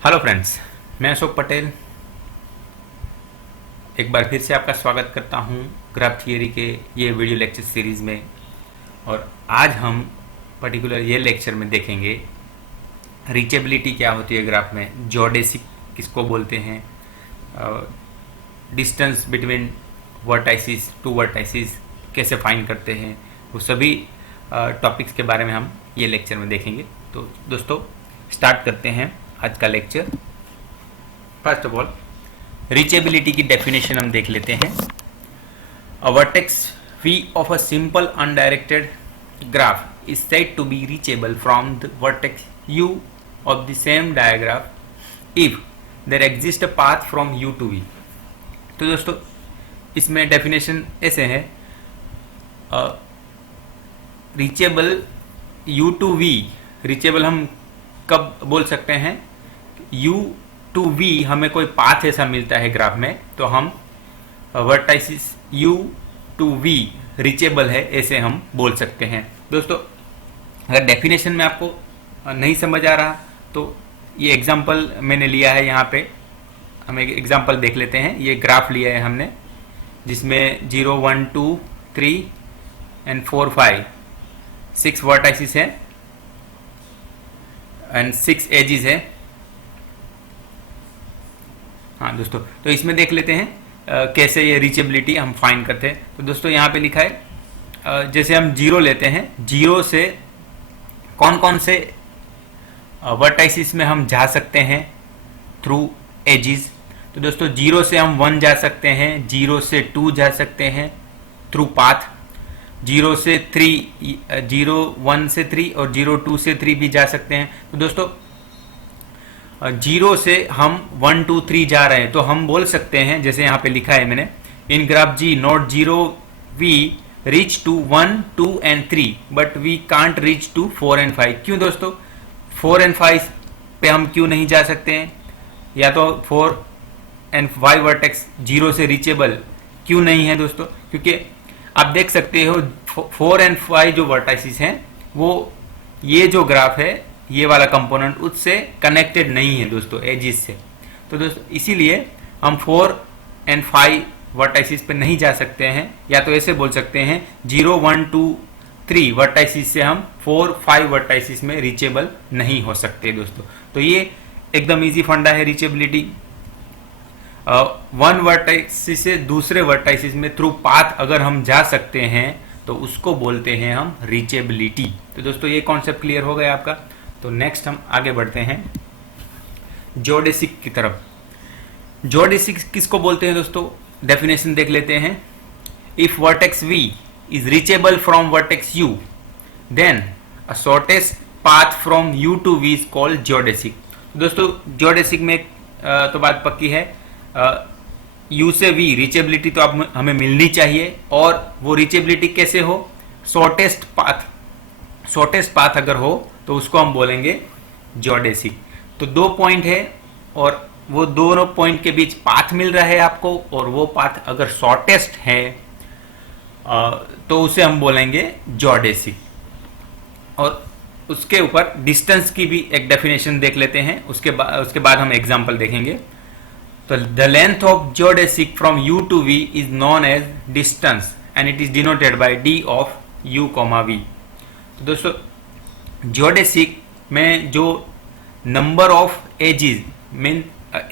Hello friends, मैं अशोक पटेल एक बार फिर से आपका स्वागत करता हूं ग्राफ थियरी के ये वीडियो लेक्चर सीरीज़ में। और आज हम पर्टिकुलर ये लेक्चर में देखेंगे रीचेबिलिटी क्या होती है ग्राफ में, जियोडेसिक किसको बोलते हैं, distance between vertices to vertices कैसे फाइंड करते हैं, वो सभी टॉपिक्स के बारे में हम ये लेक्चर में देखेंगे। तो दोस्तों स्टार्ट करते हैं आज का lecture. First of all reachability की डेफिनेशन हम देख लेते हैं। A vertex v of a simple undirected graph is said to be reachable from the vertex u of the same digraph if there exist a path from u to v। तो दोस्तों इसमें definition ऐसे है, reachable u to v, reachable हम कब बोल सकते हैं, u टू v हमें कोई पाथ ऐसा मिलता है ग्राफ में तो हम vertices u to v reachable है ऐसे हम बोल सकते हैं। दोस्तों अगर डेफिनेशन में आपको नहीं समझ आ रहा तो ये एग्जांपल मैंने लिया है, यहाँ पे हम एक एग्जांपल देख लेते हैं। ये ग्राफ लिया है हमने जिसमें 0 1 2 3 एंड 4 5 6 वर्टाइसिस है एंड 6 एजेस है। हाँ दोस्तों, तो इसमें देख लेते हैं कैसे ये रीचेबिलिटी हम फाइंड करते हैं। तो दोस्तों यहाँ पे लिखा है, जैसे हम जीरो लेते हैं, जीरो से कौन कौन से वर्टाइसिस में हम जा सकते हैं थ्रू एजिस। तो दोस्तों जीरो से हम 1 जा सकते हैं, जीरो से 2 जा सकते हैं थ्रू पाथ, जीरो से 3, 0 1 से 3 और 0 2 से 3 भी जा सकते हैं। तो दोस्तों जीरो से हम 1 2 3 जा रहे हैं तो हम बोल सकते हैं, जैसे यहाँ पे लिखा है मैंने, in graph G naught 0 we reach to 1 2 and 3 but we can't reach to 4 and 5। क्यों दोस्तों 4 एंड 5 पे हम क्यों नहीं जा सकते हैं, या तो 4 एंड 5 वर्टेक्स जीरो से रीचेबल क्यों नहीं है दोस्तों, क्योंकि आप देख सकते हो 4 एंड 5 जो वर्टाइसिस हैं वो ये जो ग्राफ है ये वाला कंपोनेंट उससे कनेक्टेड नहीं है दोस्तों, एजिस से। तो दोस्तों इसीलिए हम 4 एंड 5 वर्टाइसिस पे नहीं जा सकते हैं, या तो ऐसे बोल सकते हैं 0 1 2 3 वर्टाइसिस से हम 4 5 वर्टाइसिस में रीचेबल नहीं हो सकते दोस्तों। तो ये एकदम इजी फंडा है रीचेबिलिटी। वन वर्टाइसिस से दूसरे वर्टाइसिस में थ्रू पाथ अगर हम जा सकते हैं तो उसको बोलते हैं हम रीचेबिलिटी। तो दोस्तों ये कॉन्सेप्ट क्लियर हो गया आपका। तो नेक्स्ट हम आगे बढ़ते हैं जियोडेसिक की तरफ। जियोडेसिक किसको बोलते हैं दोस्तों, डेफिनेशन देख लेते हैं। If vertex v is reachable from vertex u then a shortest path from u to v is called geodesic. दोस्तों जियोडेसिक में तो बात पक्की है, u से v रीचेबिलिटी तो अब हमें मिलनी चाहिए, और वो रीचेबिलिटी कैसे हो, शॉर्टेस्ट पाथ अगर हो तो उसको हम बोलेंगे जियोडेसिक। तो 2 पॉइंट है और वो दोनों पॉइंट के बीच पाथ मिल रहा है आपको, और वो पाथ अगर शॉर्टेस्ट है तो उसे हम बोलेंगे जियोडेसिक। और उसके ऊपर डिस्टेंस की भी एक डेफिनेशन देख लेते हैं, उसके बाद हम एग्जांपल देखेंगे। तो the length of geodesic from u to v is known as distance and it is denoted by d of u, v। तो दोस्तों जियोडेसिक में जो नंबर ऑफ एजिस मीन,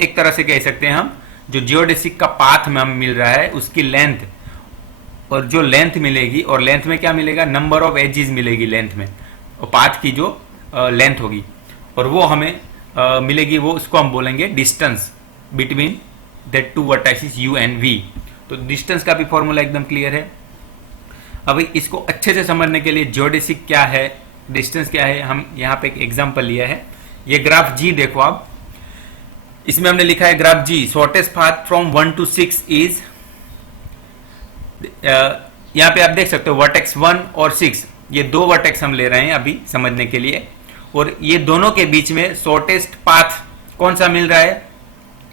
एक तरह से कह सकते हैं हम, जो जियोडेसिक का पाथ में हमें मिल रहा है उसकी लेंथ, और जो लेंथ मिलेगी, और लेंथ में क्या मिलेगा, नंबर ऑफ एजिस मिलेगी लेंथ में, और पाथ की जो लेंथ होगी और वो हमें मिलेगी, वो उसको हम बोलेंगे distance between that two vertices u and v। तो डिस्टेंस का भी फॉर्मूला एकदम क्लियर है। अभी इसको अच्छे से समझने के लिए जियोडेसिक क्या है, डिस्टेंस क्या है, हम यहाँ पे एक एग्जांपल लिया है। ये ग्राफ जी देखो आप, इसमें हमने लिखा है graph G shortest path from 1 to 6 is, यहाँ पे आप देख सकते हो वर्टेक्स 1 और 6, ये 2 वर्टेक्स हम ले रहे हैं अभी समझने के लिए, और ये दोनों के बीच में शॉर्टेस्ट पाथ कौन सा मिल रहा है,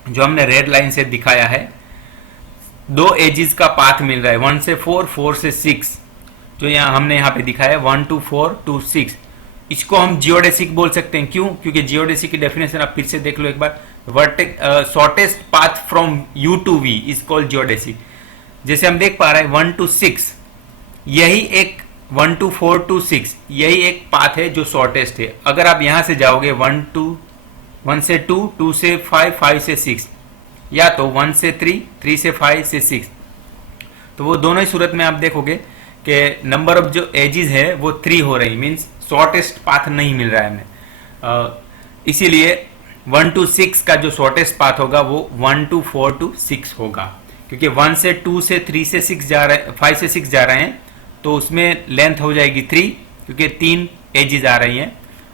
जो हमने रेड लाइन से दिखाया है, 2 एजिस का पाथ मिल रहा है, 1 से 4 4 से 6, जो यहाँ हमने यहाँ पे दिखाया है 1 to 4 to 6। इसको हम जियोडेसिक बोल सकते हैं। क्यों? क्योंकि जियोडेसिक की डेफिनेशन आप फिर से देख लो एक बार, shortest path from U to V is called geodesic. जैसे हम देख पा रहे हैं 1 to 6, यही एक 1 to 4 to 6 यही एक पाथ है जो शॉर्टेस्ट है। अगर आप यहां से जाओगे 1 से 2, 2 से 5, 5 से 6, या तो 1 से 3, 3 से 5 से 6, तो वो दोनों ही सूरत में आप देखोगे कि नंबर ऑफ जो एजेस है वो 3 हो रही, मीन्स शॉर्टेस्ट पाथ नहीं मिल रहा है हमें। इसीलिए 1 to 6 का जो शॉर्टेस्ट पाथ होगा वो 1 to 4 to 6 होगा, क्योंकि 1 से 2 से 3 से 6 जा रहे हैं, 5 से 6 जा रहे हैं, तो उसमें लेंथ हो जाएगी 3, क्योंकि 3 एजेस आ रही हैं।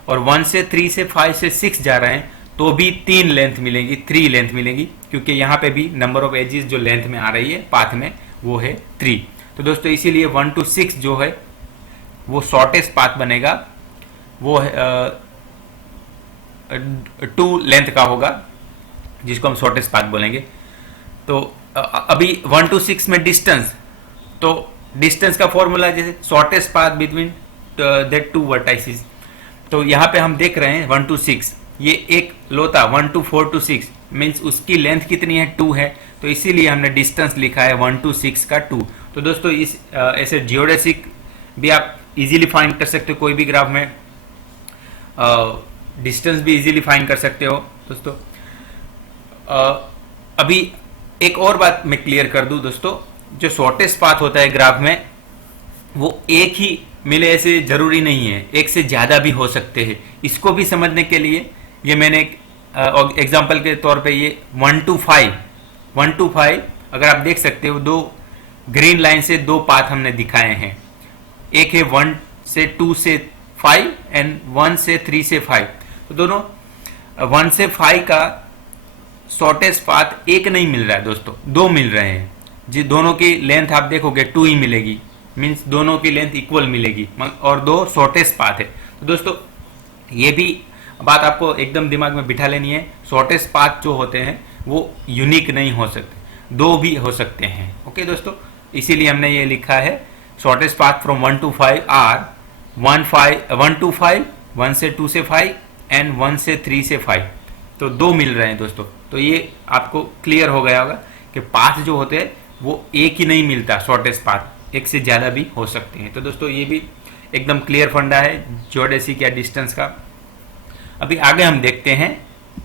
और 1 से 3 से 5 से 6 जा रहे हैं तो भी 3 लेंथ मिलेंगी, 3 लेंथ मिलेगी, क्योंकि यहाँ पे भी नंबर ऑफ एजेस जो लेंथ में आ रही है पाथ में वो है 3। तो दोस्तों इसीलिए 1 to 6 जो है वो शॉर्टेस्ट पाथ बनेगा, वो 2 लेंथ का होगा, जिसको हम शॉर्टेस्ट पाथ बोलेंगे। तो अभी 1 to 6 में डिस्टेंस, तो डिस्टेंस का फॉर्मूला जैसे shortest path between that 2 vertices. तो यहाँ पे हम देख रहे हैं 1 to 6, ये एक लोता 1 to 4 to 6 मीन्स उसकी लेंथ कितनी है, 2 है, तो इसीलिए हमने डिस्टेंस लिखा है 1 to 6 का 2। तो दोस्तों इस ऐसे जियोडेसिक भी आप इजीली फाइंड कर सकते हो, कोई भी ग्राफ में डिस्टेंस भी इजीली फाइंड कर सकते हो दोस्तों। अभी एक और बात मैं क्लियर कर दूं दोस्तों, जो शॉर्टेस्ट पाथ होता है ग्राफ में वो एक ही मिले ऐसे जरूरी नहीं है, एक से ज्यादा भी हो सकते हैं। इसको भी समझने के लिए ये मैंने एक एग्जांपल के तौर पे ये 1 to 5 अगर आप देख सकते हो, 2 ग्रीन लाइन से 2 पाथ हमने दिखाए हैं, एक है 1 से 2 से 5 एंड 1 से 3 से 5। तो दोनों 1 से 5 का शॉर्टेस्ट पाथ एक नहीं मिल रहा है दोस्तों, 2 मिल रहे हैं, जी दोनों की लेंथ आप देखोगे 2 ही मिलेगी, मीन्स दोनों की लेंथ इक्वल मिलेगी, और 2 शॉर्टेस्ट पाथ है। तो दोस्तों ये भी बात आपको एकदम दिमाग में बिठा लेनी है, शॉर्टेस्ट पाथ जो होते हैं वो यूनिक नहीं हो सकते, 2 भी हो सकते हैं। ओके दोस्तों, इसीलिए हमने ये लिखा है shortest path from 1 to 5 are 1 to 5, 1 से 2 से 5 एंड 1 से 3 से 5, तो 2 मिल रहे हैं दोस्तों। तो ये आपको क्लियर हो गया होगा कि पाथ जो होते हैं वो एक ही नहीं मिलता, शॉर्टेस्ट पाथ एक से ज़्यादा भी हो सकते हैं। तो दोस्तों ये भी एकदम क्लियर फंडा है जियोडेसिक या डिस्टेंस का। अभी आगे हम देखते हैं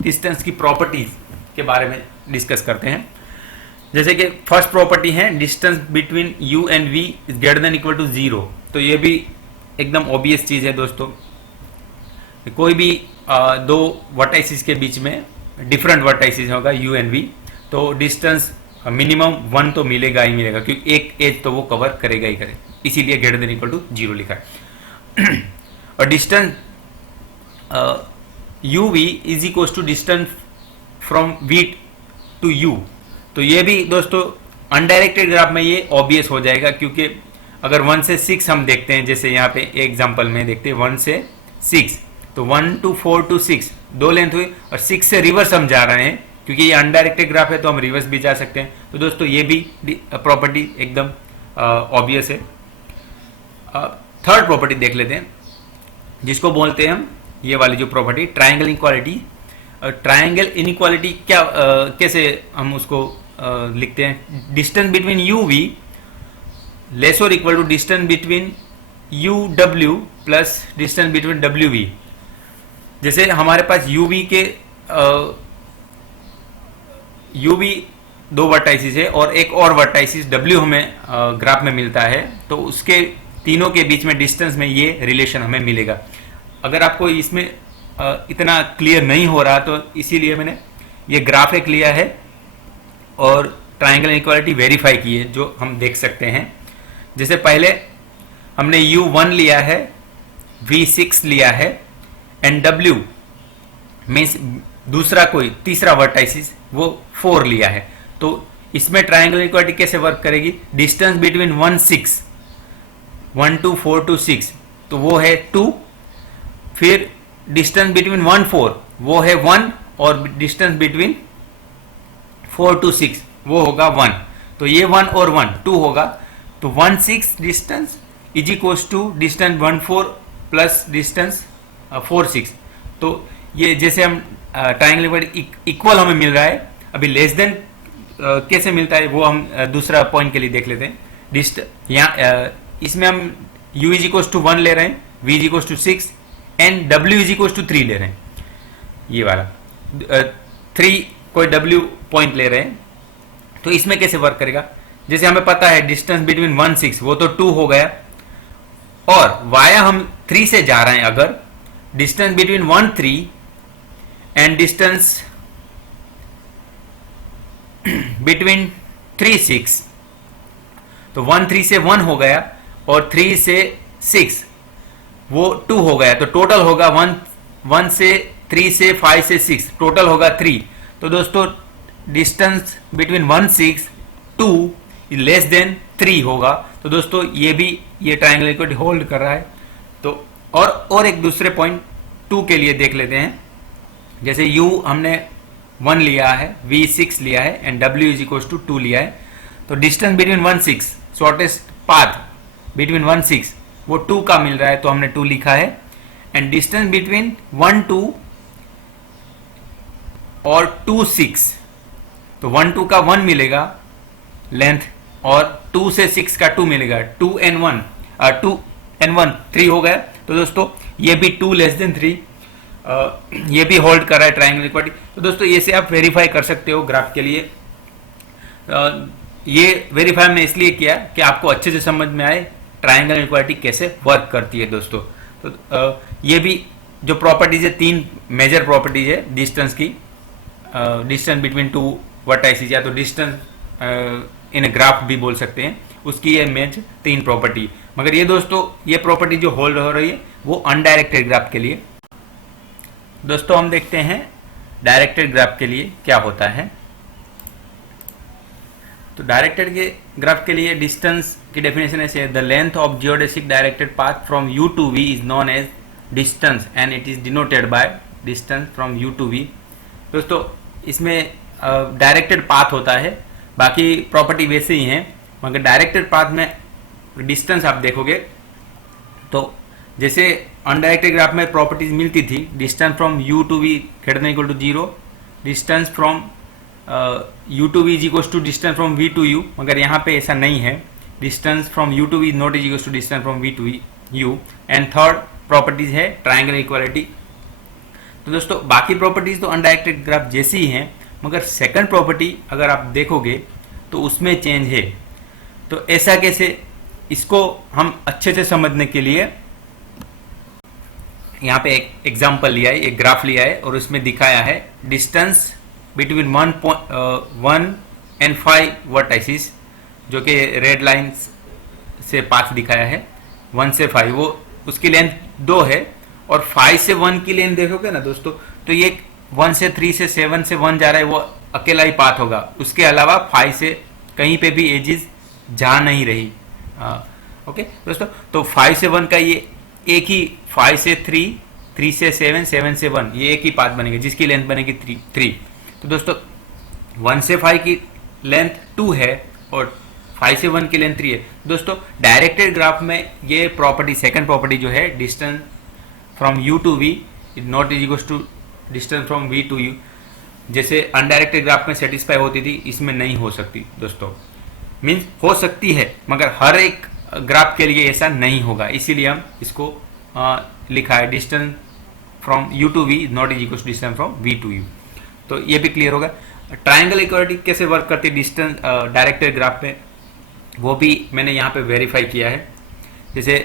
डिस्टेंस की प्रॉपर्टीज के बारे में डिस्कस करते हैं। जैसे कि फर्स्ट प्रॉपर्टी है distance between u and v is greater than equal to 0। तो ये भी एकदम ऑब्वियस चीज है दोस्तों, कोई भी 2 वर्टाइसिस के बीच में डिफरेंट वर्टाइसिस होगा u एंड v, तो डिस्टेंस मिनिमम 1 तो मिलेगा ही मिलेगा, क्योंकि एक एज तो वो कवर करेगा ही करेगा, इसीलिए ग्रेटर देन इक्वल टू 0 लिखा है। और distance uv is equal to distance from v to u। तो ये भी दोस्तों अनडायरेक्टेड ग्राफ में ये ऑब्वियस हो जाएगा, क्योंकि अगर 1 से 6 हम देखते हैं, जैसे यहाँ पे एग्जांपल में देखते हैं 1 से 6, तो 1 to 4 to 6 2 लेंथ हुई, और 6 से रिवर्स हम जा रहे हैं, क्योंकि ये अनडायरेक्टेड ग्राफ है तो हम रिवर्स भी जा सकते हैं। तो दोस्तों ये भी प्रॉपर्टी एकदम ऑब्वियस है। थर्ड प्रॉपर्टी देख लेते हैं, जिसको बोलते हैं हम ये वाली जो property triangle inequality. Triangle inequality क्या कैसे हम उसको लिखते हैं, distance between U V less और equal to distance between U W plus distance between W V. जैसे हमारे पास यू वी के यू वी 2 वर्टाइसिस है और एक और वर्टाइसिस डब्ल्यू हमें ग्राफ में मिलता है, तो उसके तीनों के बीच में डिस्टेंस में ये रिलेशन हमें मिलेगा। अगर आपको इसमें इतना क्लियर नहीं हो रहा तो इसीलिए मैंने ये ग्राफ एक लिया है और ट्रायंगल इनइक्वालिटी वेरीफाई की है, जो हम देख सकते हैं। जैसे पहले हमने U1 लिया है, V6 लिया है एंड W मीन्स दूसरा कोई तीसरा वर्टाइसिस वो 4 लिया है। तो इसमें ट्रायंगल इनइक्वालिटी कैसे वर्क करेगी, डिस्टेंस बिटवीन 1 to 4 to 6 तो वो है 2, फिर डिस्टेंस बिटवीन 1 4 वो है 1, और डिस्टेंस बिटवीन 4 to 6 वो होगा 1। तो ये 1 और 1 2 होगा, तो 1 6 distance is equal to distance 1 4 plus distance 4 6। तो ये जैसे हम ट्राइंगल इक्वल हमें मिल रहा है, अभी लेस देन कैसे मिलता है वो हम दूसरा पॉइंट के लिए देख लेते हैं। यहाँ इसमें हम u इज इक्वल टू 1 ले रहे हैं, v is equal to 6 and w is equal to 3 ले रहे हैं। ये वाला 3 कोई w पॉइंट ले रहे हैं, तो इसमें कैसे वर्क करेगा? जैसे हमें पता है डिस्टेंस बिटवीन 1 6 वो तो 2 हो गया, और वाया हम 3 से जा रहे हैं, अगर distance between 1 3 and distance between 3 6, तो 1 3 से 1 हो गया और 3 से 6 वो 2 हो गया, तो टोटल होगा 1 से 3 से 5 से 6 टोटल होगा 3। तो दोस्तों डिस्टेंस बिटवीन 1 6 2 लेस देन 3 होगा। तो दोस्तों ये ट्राइंगल इक्वलिटी होल्ड कर रहा है। तो और एक दूसरे पॉइंट 2 के लिए देख लेते हैं। जैसे u हमने 1 लिया है, v 6 लिया है and w is equal to 2 लिया है। तो distance between 1 6 shortest path between 1 6 वो 2 का मिल रहा है, तो हमने 2 लिखा है। एंड डिस्टेंस बिटवीन 1 2 और 2 6, तो 1 2 का 1 मिलेगा लेंथ, और 2 से 6 का 2 मिलेगा, 2 and 1 3 हो गया। तो दोस्तों ये भी 2 लेस देन 3 ये भी होल्ड कर रहा है ट्राइंगल इक्वालिटी। तो दोस्तों ये से आप वेरीफाई कर सकते हो ग्राफ के लिए। ये वेरीफाई मैंने इसलिए किया कि आपको अच्छे से समझ में आए ट्राइंगल इक्वालिटी कैसे वर्क करती है दोस्तों। तो ये भी जो प्रॉपर्टीज है, 3 मेजर प्रॉपर्टीज है डिस्टेंस की, डिस्टेंस बिटवीन 2 वर्टाइसिस, या तो डिस्टेंस इन ए ग्राफ भी बोल सकते हैं, उसकी ये मेज 3 प्रॉपर्टी। मगर ये दोस्तों ये प्रॉपर्टी जो होल्ड हो रही है वो अनडायरेक्टेड ग्राफ के लिए। दोस्तों हम देखते हैं डायरेक्टेड ग्राफ के लिए क्या होता है। तो डायरेक्टेड के ग्राफ के लिए डिस्टेंस की डेफिनेशन ऐसे है: the length of geodesic directed path from u to v is known as distance and it is denoted by distance from u to v। दोस्तों इसमें डायरेक्टेड पाथ होता है, बाकी प्रॉपर्टी वैसे ही हैं, मगर डायरेक्टेड पाथ में डिस्टेंस आप देखोगे तो जैसे अनडायरेक्टेड ग्राफ में प्रॉपर्टीज मिलती थी, distance from u to v greater than equal to 0, distance from u to v is equal to distance from v to u, मगर यहाँ पे ऐसा नहीं है, distance from u to v is not is equal to distance from v to u। And third properties है triangle equality. तो दोस्तों बाकी प्रॉपर्टीज तो अनडायरेक्टेड ग्राफ जैसी ही हैं, मगर सेकंड प्रॉपर्टी अगर आप देखोगे तो उसमें चेंज है। तो ऐसा कैसे, इसको हम अच्छे से समझने के लिए यहाँ पे एक एग्जांपल लिया है, एक ग्राफ लिया है और उसमें दिखाया है डिस्टेंस बिटवीन 1 एंड 5 वर्टाइसिस, जो कि रेड लाइन से पाथ दिखाया है। 1 से 5 वो उसकी लेंथ 2 है, और 5 से 1 की लेंथ देखोगे ना दोस्तों, तो ये 1 से 3 से 7 से 1 जा रहा है, वो अकेला ही पाथ होगा, उसके अलावा 5 से कहीं पे भी एजिस जा नहीं रही। ओके दोस्तों, तो 5 से 1 का ये एक ही, 5 से 3, 3 से 7, 7 से 1, ये एक ही पाथ बनेगा जिसकी लेंथ बनेगी 3। तो दोस्तों 1 से 5 की लेंथ 2 है और 5 से 1 की लेंथ 3 है। दोस्तों डायरेक्टेड ग्राफ में ये प्रॉपर्टी, सेकंड प्रॉपर्टी जो है distance from u to v is not is equal to distance from v to u, जैसे अनडायरेक्टेड ग्राफ में सेटिस्फाई होती थी, इसमें नहीं हो सकती दोस्तों। मीन्स हो सकती है मगर हर एक ग्राफ के लिए ऐसा नहीं होगा, इसीलिए हम इसको लिखा है distance from u to v not is equal to distance from v to u। तो ये भी क्लियर होगा। ट्राइंगल इक्वालिटी कैसे वर्क करती है डिस्टेंस डायरेक्टेड ग्राफ में, वो भी मैंने यहाँ पे वेरीफाई किया है। जैसे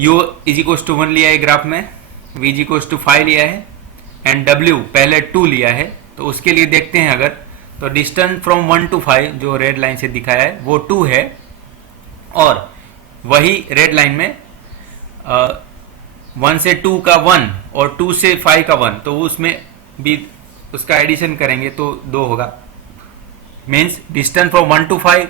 u इज इक्वल टू 1 लिया है ग्राफ में, v इज इक्वल टू 5 लिया है एंड w पहले 2 लिया है। तो उसके लिए देखते हैं अगर, तो डिस्टेंस फ्रॉम 1 टू 5 जो रेड लाइन से दिखाया है वो 2 है, और वही रेड लाइन में 1 से 2 का 1 और 2 से 5 का 1, तो उसमें भी उसका एडिशन करेंगे तो 2 होगा। Means distance from 1 to 5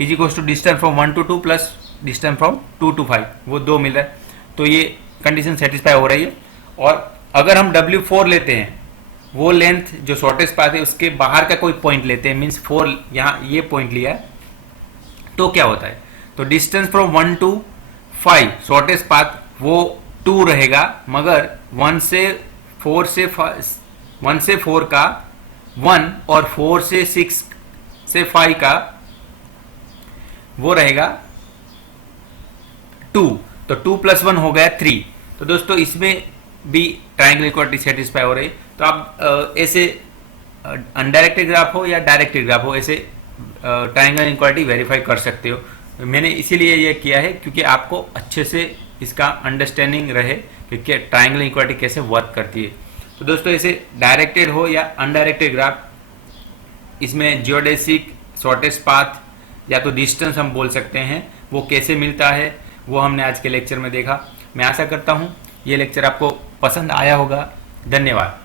is equal to distance from 1 to 2 plus distance from 2 to 5, वो 2 मिल रहा है। तो ये कंडीशन सेटिस्फाई हो रही है। और अगर हम W4 लेते हैं, वो लेंथ जो शॉर्टेस्ट पाथ है उसके बाहर का कोई पॉइंट लेते हैं, मीन्स 4 यहाँ ये पॉइंट लिया है, तो क्या होता है, तो distance from 1 to 5 shortest path वो 2 रहेगा, मगर 1 से 4 का 1 और 4 से 6 से 5 का वो रहेगा 2। तो 2 + 1 हो गया 3। तो दोस्तों इसमें भी ट्राइंगल इक्वालिटी सेटिस्फाई हो रही। तो आप ऐसे अनडायरेक्टेड ग्राफ हो या डायरेक्टेड ग्राफ हो, ऐसे ट्राइंगल इक्वालिटी वेरीफाई कर सकते हो। मैंने इसीलिए ये किया है क्योंकि आपको अच्छे से इसका अंडरस्टैंडिंग रहे कि ट्राइंगल इक्वालिटी कैसे वर्क करती है। तो दोस्तों ऐसे डायरेक्टेड हो या अनडायरेक्टेड ग्राफ, इसमें जियोडेसिक, शॉर्टेस्ट पाथ या तो डिस्टेंस हम बोल सकते हैं, वो कैसे मिलता है वो हमने आज के लेक्चर में देखा। मैं आशा करता हूँ ये लेक्चर आपको पसंद आया होगा। धन्यवाद।